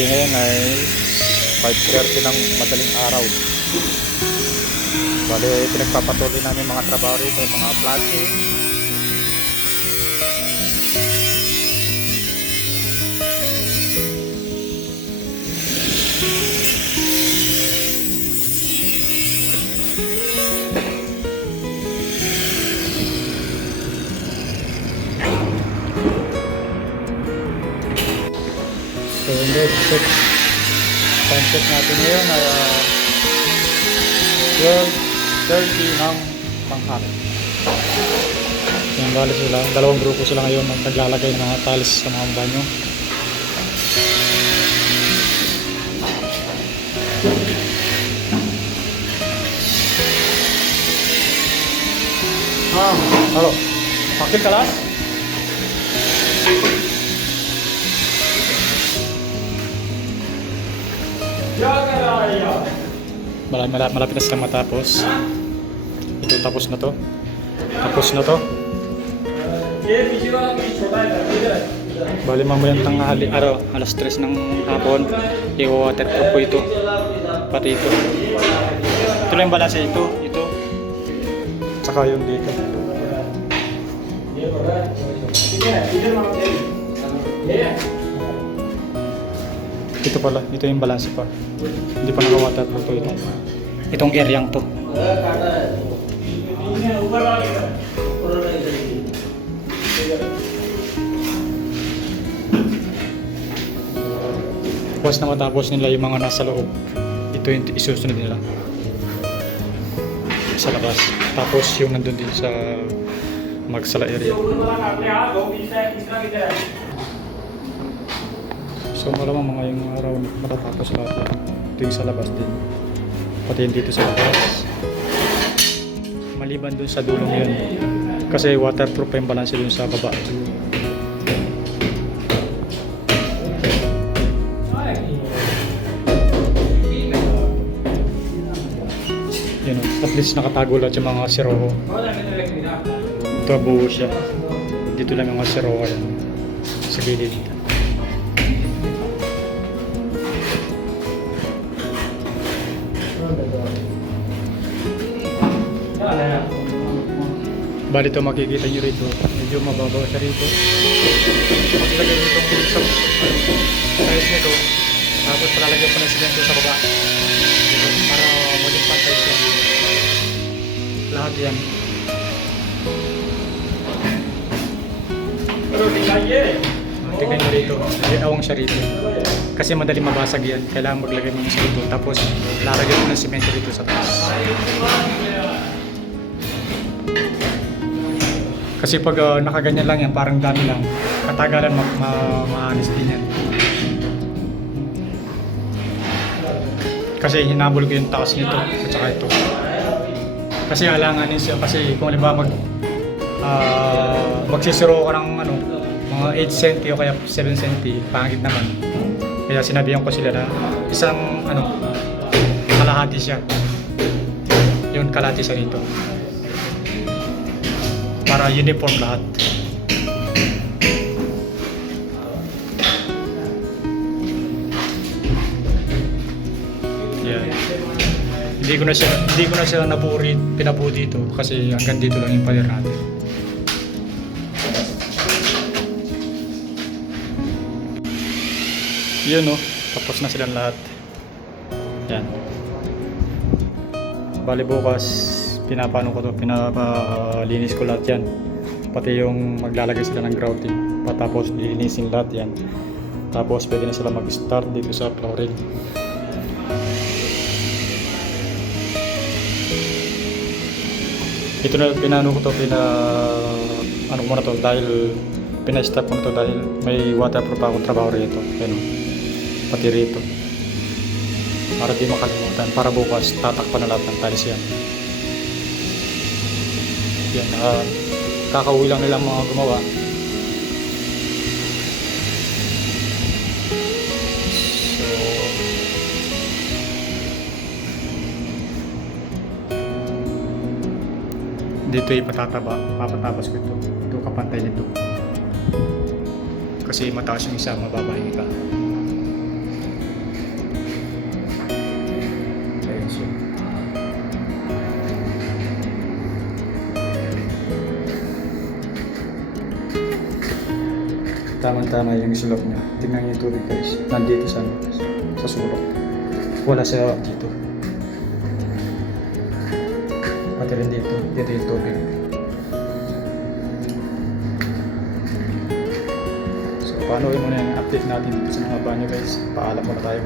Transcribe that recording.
Kasi ngayon ay 5:30 ng madaling araw. Bale, pinagpapatuloy namin mga trabaho rito, mga flashing. So, hindi, time check natin ngayon ay 12:30 ng tanghali. Yung bali sila, dalawang grupo sila ngayon naglalagay ng mga tiles sa mga banyo. Halo, pakil kelas? Malapit na silang matapos. Ito tapos na to. Tapos na to. Bali mamayang tanghali, alas 3 ng hapon. I-waterproof po ito. Pati ito. Ito lang yung balanse ito. Ito. Saka yung dito. Ito pala, ito yung balanse pa. Hindi pa naka-waterproof ito. Itong areang to. Once na matapos nila yung mga nasa loob, ito yung isusunod nila sa labas. Tapos yung nandun din sa magsala area. So malamang mga yung araw matatapos lahat yan. Ito yung sa labas din. Pati yung dito sa labas. Maliban dun sa dulong yun. Kasi waterproof pa yung balanse dun sa baba. Yun o. At least nakatago lahat yung mga siroho. Ito buo siya. Dito lang yung mga siroho yan. Sa gilid. Bali ito makikita nyo rito, medyo mababaw siya rito. Maglagay nyo itong size nito, tapos palalagyan pa ng simento sa baba para maging pantay siya. Lahat yan. Tingnan nyo rito, awang siya rito. Kasi madali mabasag yan, kailangan maglagay mo ng simento, tapos lalagyan mo ng simento rito sa taas. Kasi pag nakaganyan lang yan, parang dami lang, katagalan maanis din yan. Kasi hinabol ko yung taas nito at saka ito. Kasi alanganin siya, kasi kung halimbawa magsisiro ka ng mga 8 cm o kaya 7 cm, pangit naman. Kaya sinabihan ko sila na isang kalahati siya. Yun, kalahati siya nito. Para uniform lahat. Yeah. Hindi ko na siya pinabuo dito kasi hanggang dito lang yung pader natin. Yun tapos na silang lahat. Yan. Bali bukas pinapalinis ko lahat yan, pati yung maglalagay sila ng grouting, patapos lilinisin lahat yan, tapos pwede na sila mag-start dito sa flooring. Ito na dahil pina-stop ko na to dahil may waterproof akong trabaho rito, pati rito, para di makalimutan, para bukas tatakpan na lahat ng tiles yan. Yan, kakauwi lang nilang mga gumawa. So, dito papatabas ko ito. Ito kapantay nito. Kasi mataas yung isa, mababa yung iba. Tama-tama yung slope niya. Tingnan niyo yung tubig guys. Nandito sa sulok. Wala siya dito. Pati rin dito. Dito yung tubig. So paano muna yung update natin dito sa mga banyo guys. Paalam muna tayo.